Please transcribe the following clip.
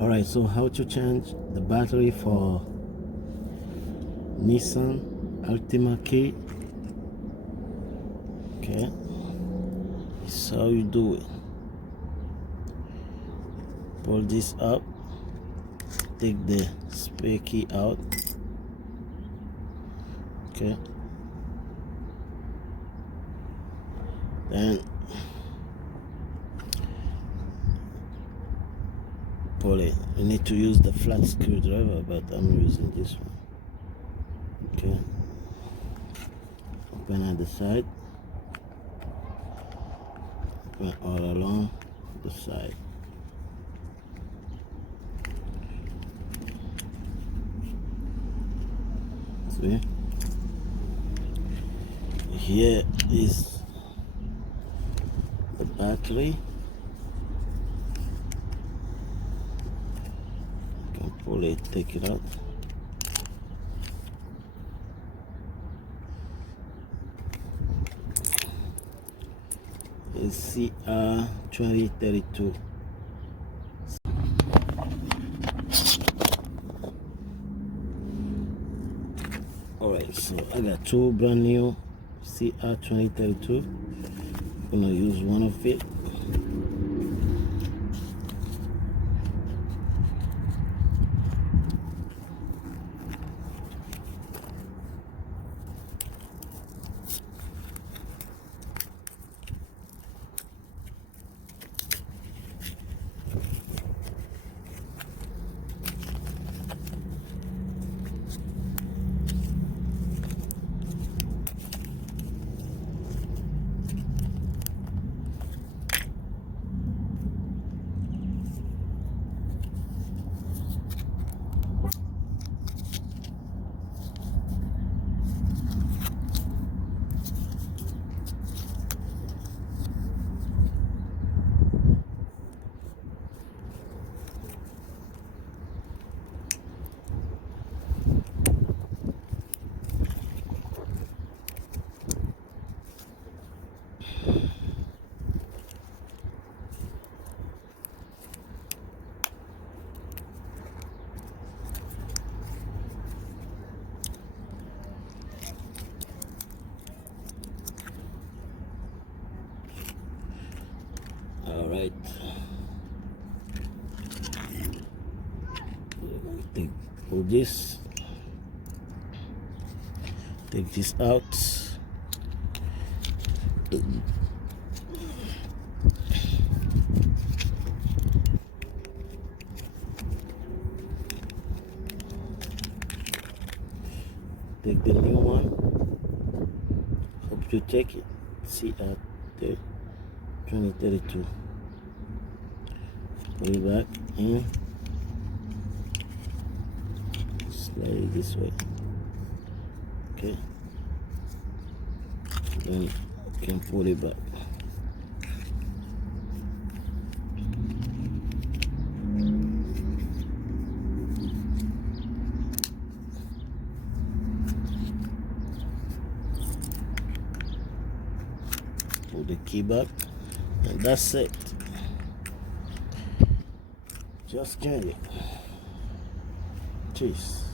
Alright, so how to change the battery for Nissan Altima key. Okay, this is how you do it. Pull this up, take the spare key out. Okay, then pull it. You need to use the flat screwdriver, but I'm using this one. Okay, open at the side, open all along the side. See, here is the battery. You can pull it, take it out. It's CR2032. Alright, so I got two brand new CR2032. I'm gonna use one of it. Alright, pull this, take this out. Take the new one. Hope you take it. See at 2032. Put it back in. Slide it this way. Okay. Then you can pull it back. Pull the key back, and that's it. Just get it. Cheers.